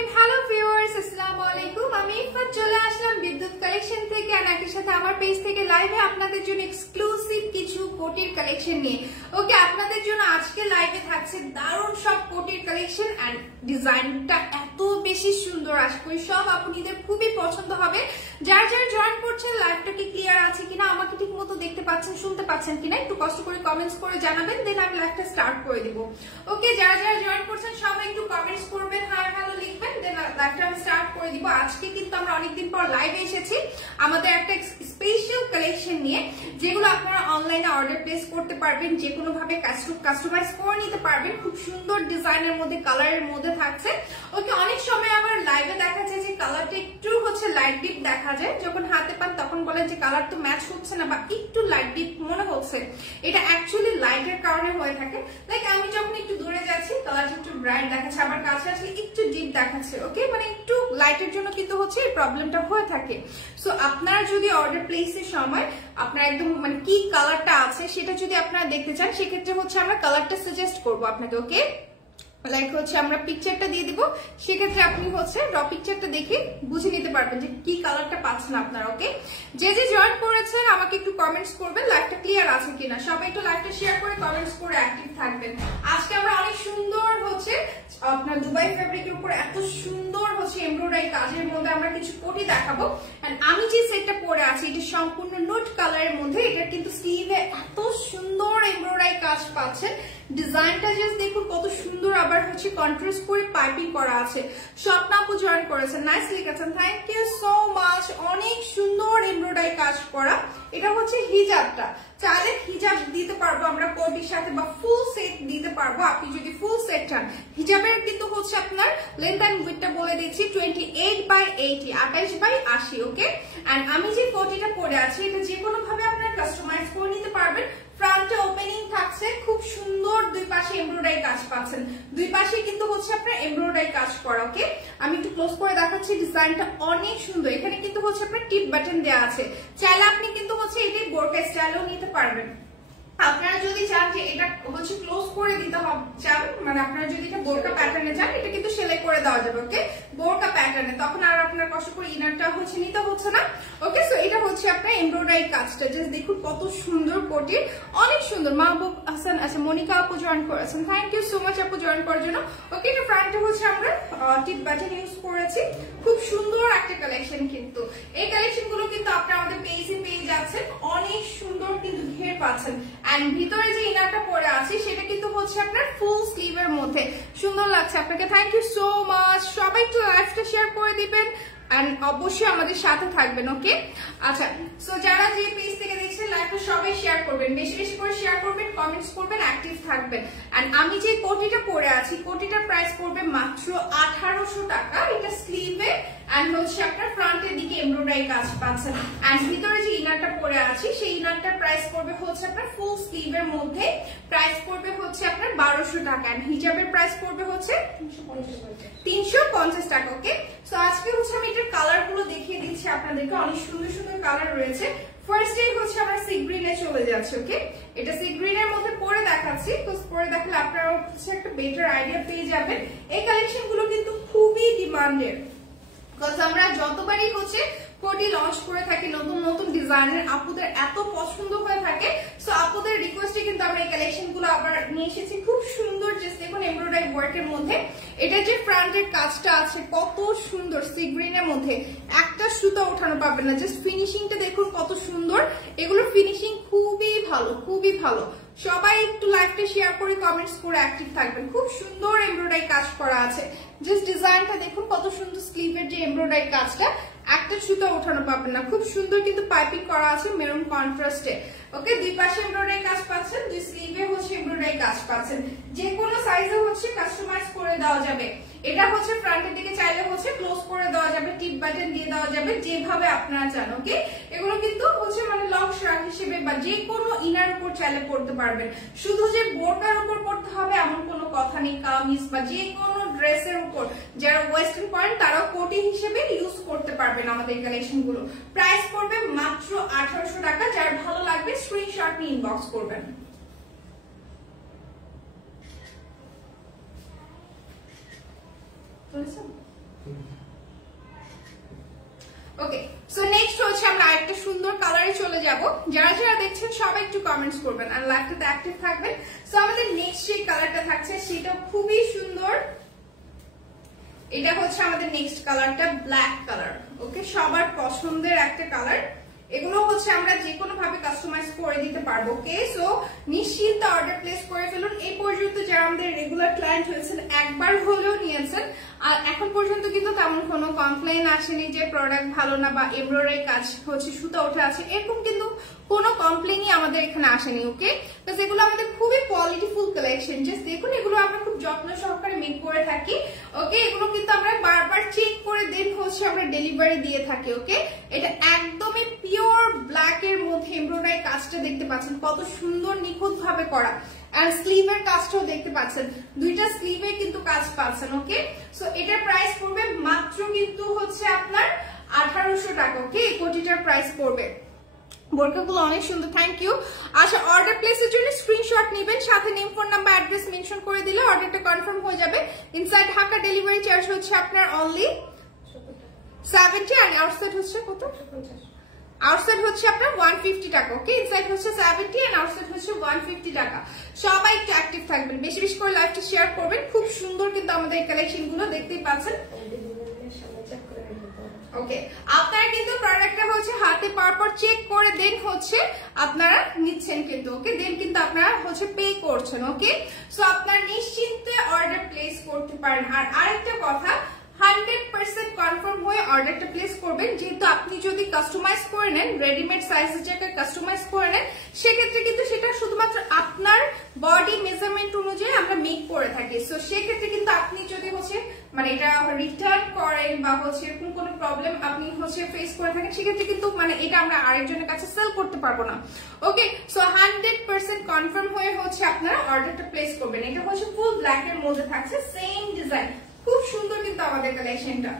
রহিম। Hello viewers, আসসালামু আলাইকুম। আমি ইফাত চলে আসলাম বিদ্যুৎ কালেকশন থেকে আর একই সাথে আমার পেজ থেকে লাইভে আপনাদের জন্য এক্সক্লুসিভ কিছু কোটির কালেকশন নিয়ে। ওকে, আপনাদের জন্য আজকে লাইভে থাকছে দারুণ সব কোটির কালেকশন এন্ড ডিজাইনটা এত বেশি সুন্দর, আশা করি সব আপনাদের খুবই পছন্দ হবে। যারা যারা জয়েন করছেন লাইভটা কি ক্লিয়ার আছে কিনা, আমাকে ঠিক মতো দেখতে পাচ্ছেন শুনতে পাচ্ছেন কিনা একটু কষ্ট করে কমেন্টস করে জানাবেন, দেন আমি লাইভটা স্টার্ট করে দিব। ওকে, যারা যারা জয়েন করছেন সবাই একটু কমেন্টস করবেন, হাই হ্যালো লিখবেন, দেন লাইভটা আমি স্টার্ট করে দিব। আজকে কিন্তু আমরা অনেকদিন পর লাইভে এসেছি আমাদের একটা স্পেশাল কালেকশন নিয়ে, যেগুলো আপনারা অনলাইনে অর্ডার প্লেস করতে পারবেন, যে কোনো ভাবে কাস্টমাইজ করে নিতে পারবেন। খুব সুন্দর ডিজাইনের মধ্যে, কালারের মধ্যে থাকছে। ওকে, অনেক সময় আবার লাইভে দেখা যায় যে কালারটা একটু হচ্ছে লাইট ডিপ দেখা যায়, যখন হাতে পান তখন বলেন যে কালার তো ম্যাচ হচ্ছে না বা একটু লাইট ডিপ মনে হচ্ছে। এটা অ্যাকচুয়ালি লাইটের কারণে হয়ে থাকে। লাইক আমি যখন একটু দূরে যাচ্ছি কালারটা একটু ব্রাইট দেখাচ্ছে, আবার কাছে আসলে একটু ডিপ দেখাচ্ছে। ওকে, মানে একটু লাইটের জন্য কিন্তু হচ্ছে এই প্রবলেমটা হয়ে থাকে। সো আপনারা যদি অর্ডার প্লেসের সময় আপনার একদম মানে কি কালারটা আছে সেটা যদি আপনারা দেখতে চান, সেক্ষেত্রে হচ্ছে আমরা কালারটা সাজেস্ট করবো আপনাকে। ওকে, লাইক হচ্ছে আমরা পিকচারটা দিয়ে দিব, সেক্ষেত্রে আপনি হচ্ছে র পিকচারটা দেখে বুঝে নিতে পারবেন যে কি কালারটা পাচ্ছেন আপনারা। ওকে, যে যে জয়েন করেছেন আমাকে একটু কমেন্টস করবেন লাইভটা ক্লিয়ার আছে কিনা। সবাই একটু লাইভটা শেয়ার করে কমেন্টস করে অ্যাক্টিভ থাকবেন। আজকে আমরা অনেক সুন্দর হচ্ছে আপনার দুবাই ফেব্রিকের উপর এত সুন্দর হচ্ছে এমব্রয়ডারি কাজের মধ্যে আমরা কিছু কোটি দেখাবো। এন্ড আমি যে সেটটা পরে আছি এটা সম্পূর্ণ নুড কালারের মধ্যে, এটা কিন্তু স্লিভে এত সুন্দর এমব্রয়ডারি কাজ পাচ্ছেন। ডিজাইনটা জাস্ট দেখুন কত সুন্দর, আবার হচ্ছে কন্ট্রাস্ট করে পাইপিং করা আছে। স্বপ্না আপু জয়েন করেছেন, নাইস লিখেছেন, থ্যাংক ইউ সো মাচ। অনেক সুন্দর এমব্রয়ডারি কাজ করা। এটা হচ্ছে হিজাবটা, চাইলে হিজাব দিতে পারবো আমরা কোটির সাথে বা ফুল সেট দিতে পারবো। আপনি যদি ফুল সেট চান, হিজাবের কিন্তু হচ্ছে আপনার লেন্থ এন্ড উইডথটা বলে দিচ্ছি 28/80, 28/80। ওকে, এন্ড আমি যে কোটিটা পরে আছি এটা যে কোনো ভাবে আপনারা কাস্টমাইজ করে নিতে পারবেন। ফ্রন্টে ওপেনিং থাকছে, খুব সুন্দর দুই পাশে এমব্রয়ডারি কাজ পাচ্ছেন। দুই পাশে কিন্তু হচ্ছে আপনার এমব্রয়ডারি কাজ করা। ওকে, আমি একটু ক্লোজ করে দেখাচ্ছি, ডিজাইনটা অনেক সুন্দর। এখানে কিন্তু হচ্ছে আপনার টিপ বাটন দেওয়া আছে, চাইলে আপনি কিন্তু হচ্ছে এটি বোরকা স্টাইলও নিতে পারবেন। আপনারা যদি চান যে এটা হচ্ছে ক্লোজ করে দিতে হবে চান, মানে আপনারা যদি এটা বোরকা প্যাটার্নে চান, এটা কিন্তু সেলাই করে দেওয়া যাবে। ওকে, বোরকা প্যাটার্নে, তখন আর আপনার কষ্ট করে ইনারটা হচ্ছে নিতে হচ্ছে না। ওকে, সো এটা হচ্ছে আপনার এমব্রয়ডারি কাজটা, জাস্ট দেখুন কত সুন্দর কোটি, অনেক সুন্দর। মাহবুব হাসান, আচ্ছা মনিকা আপু জয়েন করেছেন, থ্যাংক ইউ সো মাচ আপু জয়েন করার জন্য। ওকে, এটা ফ্রন্টে হচ্ছে আমরা টিপ বাটন ইউজ করেছি। খুব সুন্দর একটা কালেকশন, কিন্তু এই কালেকশন গুলো কিন্তু আপনারা আমাদের পেজে পেয়ে যাচ্ছেন। অনেক সুন্দর কিন্তু ঘের পাচ্ছেন। এন্ড ভিতরে যে ইনারটা পরে আছে সেটা কিন্তু হচ্ছে আপনার ফুল স্লিভের মধ্যে, সুন্দর লাগছে আপনাকে, থ্যাংক ইউ সো মাচ। সবাই একটু লাইভটা শেয়ার করে দিবেন এন্ড অবশ্যই আমাদের সাথে থাকবেন। ওকে, আচ্ছা, সো যারা যে পেজ থেকে দেখছেন লাইভটা সবাই শেয়ার করবেন, বেশি বেশি করে শেয়ার করবেন, কমেন্টস করবেন, অ্যাক্টিভ থাকবেন। এন্ড আমি যে কোটিটা পরে আছি, কোটিটার প্রাইস পড়বে মাত্র 1800 টাকা। এটা স্লিভে এন্ড হচ্ছে আপনার ফ্রন্টের দিকে এমব্রয়ডারি কাজ পাচ্ছেন। এন্ড ভিতরে যে ইনারটা পরে আছি সেই ইনারটার প্রাইস পড়বে হচ্ছে আপনার ফুল স্লিভের মধ্যে, প্রাইস পড়বে হচ্ছে আপনার 1200 টাকা। এন্ড হিজাবের প্রাইস পড়বে হচ্ছে 350 টাকা। ওকে, সো আজকে হচ্ছে আমি এটার কালার গুলো দেখিয়ে দিচ্ছি আপনাদেরকে, অনেক সুন্দর সুন্দর কালার রয়েছে। ফার্স্টে হচ্ছে আমরা সি গ্রিনে চলে যাচ্ছি। ওকে, এটা সি গ্রিনের মধ্যে পরে দেখাচ্ছি, তো পরে দেখালে আপনারা হচ্ছে একটা বেটার আইডিয়া পেয়ে যাবেন। এই কালেকশন গুলো কিন্তু খুবই ডিমান্ডেড, বিকজ আমরা যতবারই হচ্ছে কোটি লঞ্চ করে থাকি নতুন নতুন ডিজাইনের, আপুদের এত পছন্দ হয়ে থাকে। সো আপুদের রিকোয়েস্টে কিন্তু আমরা এই কালেকশন গুলো আবার নিয়ে এসেছি। খুব সুন্দর, জাস্ট দেখুন এমব্রয়ডারি ওয়ার্কের মধ্যে এটা যে ফ্রন্টের কাজটা আছে কত সুন্দর, সি গ্রিনের মধ্যে একটা সুতা ওঠানো পাবেন না, জাস্ট ফিনিশিংটা দেখুন কত সুন্দর। এগুলোর ফিনিশিং খুবই ভালো, খুবই ভালো। সবাই একটু লাইভটা শেয়ার করে কমেন্টস করে অ্যাক্টিভ থাকবেন। খুব সুন্দর এমব্রয়ডারি কাজ করা আছে, জাস্ট ডিজাইনটা দেখুন কত সুন্দর। স্লিভের যে এমব্রয়ডারি কাজটা একটা সুতা ওঠানো পাবেন না, খুব সুন্দর কিন্তু পাইপিং করা আছে মেরুন কন্ট্রাস্টে। ওকে, দুই পাশে এমব্রয়ডারি কাজ পাচ্ছেন, দুই স্লিভে হচ্ছে এমব্রয়ডারি কাজ পাচ্ছেন। যে কোনো সাইজে হচ্ছে কাস্টমাইজ করে দেওয়া যাবে। এটা হচ্ছে ফ্রন্টের দিকে চাইলে হচ্ছে ক্লোজ করে দেওয়া যাবে, টিপ বাটন দিয়ে দেওয়া যাবে, যেভাবে আপনারা চান। ওকে, এগুলো কিন্তু হচ্ছে মানে লং শ্রাগ হিসেবে বা যে কোনো ইনার উপর চাইলে পড়তে পারবেন। শুধু যে বোরকার উপর পড়তে হবে এমন কোনো কথা নেই, কামিজ বা যে কোনো ড্রেসের উপর যারা ওয়েস্টার্ন পরেন তারাও কোটি হিসেবে ইউজ করতে পারবেন আমাদের কালেকশন গুলো। প্রাইস পড়বে মাত্র 1800 টাকা। যার ভালো লাগবে স্ক্রিনশট নিয়ে ইনবক্স করবেন। ওকে, সো নেক্সট হচ্ছে আমরা আরেকটা সুন্দর কালারে চলে যাব। যারা যারা দেখছেন সবাই একটু কমেন্টস করবেন আর লাইভটাতে অ্যাক্টিভ থাকবেন। সো আমাদের নেক্সট যে কালারটা থাকছে সেটা খুবই সুন্দর। এটা হচ্ছে আমাদের নেক্সট কালারটা ব্ল্যাক কালার। ওকে, সবার পছন্দের একটা কালার। এগুলো হচ্ছে আমরা যে কোনো ভাবে কাস্টমাইজ করে দিতে পারবো। ওকে, সো নিশ্চিন্তে অর্ডার প্লেস করে ফেলুন। এই পর্যন্ত যারা আমাদের রেগুলার ক্লায়েন্ট হয়েছেন, একবার হলেও নিয়েছেন, আর এখন পর্যন্ত কিন্তু তেমন কোনো কমপ্লেন আসেনি যে প্রোডাক্ট ভালো না বা এমব্রয়ডারি কাজ হচ্ছে সুতা ওঠে আছে, এরকম কিন্তু কোনো কমপ্লেনই আমাদের এখানে আসেনি। ওকে, তো এগুলো আমাদের খুবই কোয়ালিটিফুল কালেকশন। জাস্ট দেখুন, এগুলো আমরা খুব যত্ন সহকারে মেক করে থাকি। ওকে, এগুলো কিন্তু আমরা বারবার চেক করে দেন হচ্ছে আমরা ডেলিভারি দিয়ে থাকি। ওকে, এটা একদমই পিওর ব্ল্যাক এর মধ্যে এমব্রয়ডারি কাজটা দেখতে পাচ্ছেন কত সুন্দর নিখুঁত ভাবে করা, আর স্লিভের কাজটাও দেখতে পাচ্ছেন, দুইটা স্লিভে কিন্তু কাজ পাচ্ছেন। ওকে, সো এটার প্রাইস পড়বে মাত্র কিন্তু হচ্ছে আপনার 1800 টাকা। ওকে, এই কোটিটার প্রাইস পড়বে। বোরকাগুলো অনেক সুন্দর, থ্যাংক ইউ। আচ্ছা, অর্ডার প্লেসের জন্য স্ক্রিনশট নেবেন, সাথে name, phone number, address mention করে দিলে অর্ডারটা কনফার্ম হয়ে যাবে। ইনসাইড ঢাকা ডেলিভারি চার্জ হচ্ছে আপনার অনলি 70, আর আউটসাইড হচ্ছে কত? আউটসাইড হচ্ছে আপনার 150 টাকা। ওকে, ইনসাইড হচ্ছে 70 আর আউটসাইড হচ্ছে 150 টাকা। সবাই একটু অ্যাক্টিভ থাকবেন, বেশি বেশি করে লাইভটা শেয়ার করবেন। খুব সুন্দর কিন্তু আমাদের এই কালেকশন গুলো দেখতেই পাচ্ছেন। ওকে, আপনারা কিন্তু প্রোডাক্টটা হচ্ছে হাতে পাওয়ার পর চেক করে দেন হচ্ছে আপনারা নিচ্ছেন কিন্তু। ওকে, দেন কিন্তু আপনারা হচ্ছে পে করছেন। ওকে, সো আপনারা নিশ্চিন্তে অর্ডার প্লেস করতে পারেন। আর আরেকটা কথা, 100% কনফার্ম হয়ে অর্ডারটা প্লেস করবেন, যেহেতু আপনি যদি কাস্টমাইজ করে নেন, রেডিমেড সাইজের জায়গায় কাস্টমাইজ করে নেন, সেক্ষেত্রে কিন্তু সেটা শুধুমাত্র আপনার বডি মেজারমেন্ট অনুযায়ী আমরা মেক করে থাকি। সো সেক্ষেত্রে কিন্তু আপনি যদি হচ্ছে মানে এটা রিটার্ন করেন বা হচ্ছে এরকম কোনো প্রবলেম আপনি হচ্ছে ফেস করে থাকেন, সেক্ষেত্রে কিন্তু মানে এটা আমরা আরেকজনের কাছে সেল করতে পারবো না। ওকে, সো 100% কনফার্ম হয়ে হচ্ছে আপনারা অর্ডারটা প্লেস করবেন। এটা হচ্ছে ফুল ব্ল্যাক এর মধ্যে থাকছে, সেম ডিজাইন, খুব সুন্দর কিন্তু আমাদের কালেকশনটা।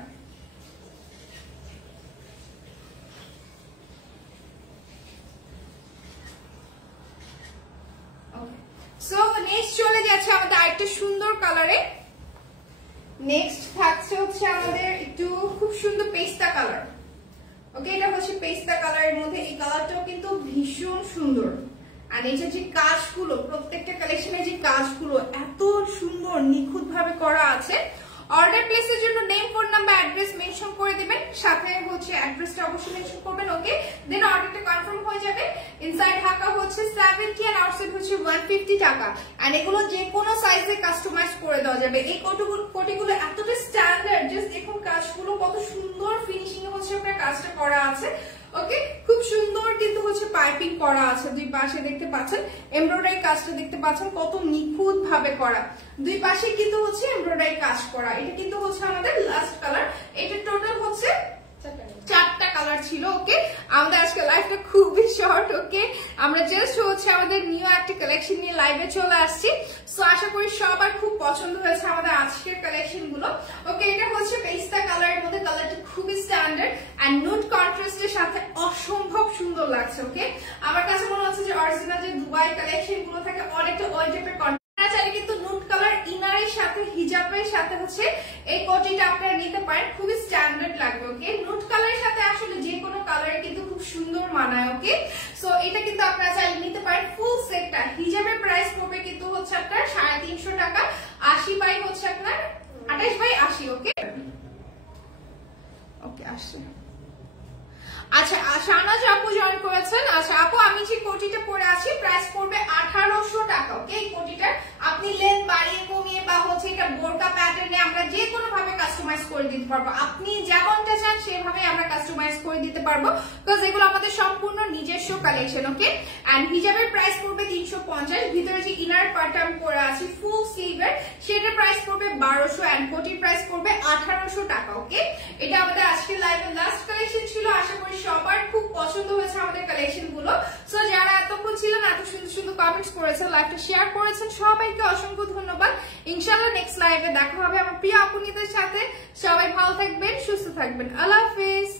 সো নেক্সট চলে যাচ্ছে আমাদের আরেকটা সুন্দর কালারে। নেক্সট থাকছে হচ্ছে আমাদের একটু খুব সুন্দর পেস্তা কালার। ওকে, এটা হচ্ছে পেস্তা কালারের মধ্যে, এই কালারটাও কিন্তু ভীষণ সুন্দর। আর এই যে কাজগুলো, প্রত্যেকটা কালেকশনের যে কাজগুলো এত সুন্দর নিখুঁত ভাবে করা আছে। অর্ডার প্লেসের জন্য name, phone number, address mention করে দিবেন, সাথে হচ্ছে অ্যাড্রেসটা অবশ্যই মেনশন করবেন। ওকে, দেন অর্ডারটা কনফার্ম হয়ে যাবে। ইনসাইড ঢাকা হচ্ছে 70 আর আউটসাইড হচ্ছে 150 টাকা। আর এগুলো যে কোনো সাইজে কাস্টমাইজ করে দেওয়া যাবে। এই কোটিগুলো এতটা স্ট্যান্ডার্ড, জাস্ট দেখুন কাজগুলো কত সুন্দর ফিনিশিং এ হচ্ছে আপনার কাজটা করা আছে। ওকে, খুব সুন্দর কিন্তু হচ্ছে পাইপিং করা আছে, দুই পাশে দেখতে পাচ্ছেন এমব্রয়ডারি কাজটা দেখতে পাচ্ছেন কত নিখুঁত ভাবে করা, দুই পাশে কিন্তু হচ্ছে এমব্রয়ডারি কাজ করা। এটা কিন্তু হচ্ছে আমাদের লাস্ট কালার। এটা টোটাল হচ্ছে 4টা কালার ছিল। ওকে, আমাদের আজকে লাইভটা খুবই শর্ট। ওকে, আমরা জাস্ট হচ্ছে আমাদের নিউ একটা কালেকশন নিয়ে লাইভে চলে আসছি। সো আশা করি সবার খুব পছন্দ হয়েছে আমাদের আজকের কালেকশন গুলো। ওকে, এটা হচ্ছে পেস্তা কালারের মধ্যে, কালারটা খুবই স্ট্যান্ডার্ড এন্ড নুড কন্ট্রাস্টের সাথে অসম্ভব সুন্দর লাগছে। ওকে, আমার কাছে মনে হচ্ছে যে অরিজিনাল যে দুবাই কালেকশন গুলো থাকে অনেকটা ওই টাইপের চাইলে কিন্তু নুড কালার ইনারের সাথে হিজাবের সাথে হচ্ছে এই কোটিটা আপনারা নিতে পারেন, খুবই স্ট্যান্ডার্ড লাগবে। ওকে, নুড কালারের সাথে আসলে যে কোনো কালার কিন্তু খুব সুন্দর মানায়। ওকে, সো এটা কিন্তু আপনারা চাইলে নিতে পারেন ফুল সেটটা। হিজাবের প্রাইস পড়বে কিন্তু হচ্ছে আপনার 350 টাকা, 80 বাই হচ্ছে আপনার 28 বাই 80। ওকে, ওকে আসছে। আচ্ছা, শাহনাজ আপু জয়েন করেছেন। আচ্ছা আপু, আমি যে কোটিটা পরে আছি প্রাইস পড়বে 1800 টাকা। ওকে, এই কোটিটার আপনি লেন্থ বাড়িয়ে কমিয়ে বা হচ্ছে এটা বোরকা প্যাটার্নে আমরা যে কোনো ভাবে কাস্টমাইজ করে দিতে পারবো। আপনি যেমনটা চান সেভাবে আমরা কাস্টমাইজ করে দিতে পারবো, বিকজ এগুলো আমাদের সম্পূর্ণ নিজস্ব কালেকশন। ওকে, এন্ড হিজাবের প্রাইস পড়বে 350। ভিতরে যে ইনার পার্ট আমি পরে আছি ফুল স্লিভের, সেটার প্রাইস পড়বে 1200 এন্ড কোটির প্রাইস পড়বে 1800 টাকা। ওকে, এটা আমাদের আজকের লাইভের লাস্ট কালেকশন ছিল। আশা করি সবার খুব পছন্দ হয়েছে আমাদের কালেকশন গুলো। সো যারা এতক্ষণ ছিলেন, এত সুন্দর সুন্দর কমেন্টস করেছেন, লাইভটা শেয়ার করেছেন, সবাইকে অসংখ্য ধন্যবাদ। ইনশাআল্লাহ নেক্সট লাইভে দেখা হবে আমার প্রিয় আপুনিদের সাথে। সবাই ভালো থাকবেন, সুস্থ থাকবেন। আল্লাহ হাফেজ।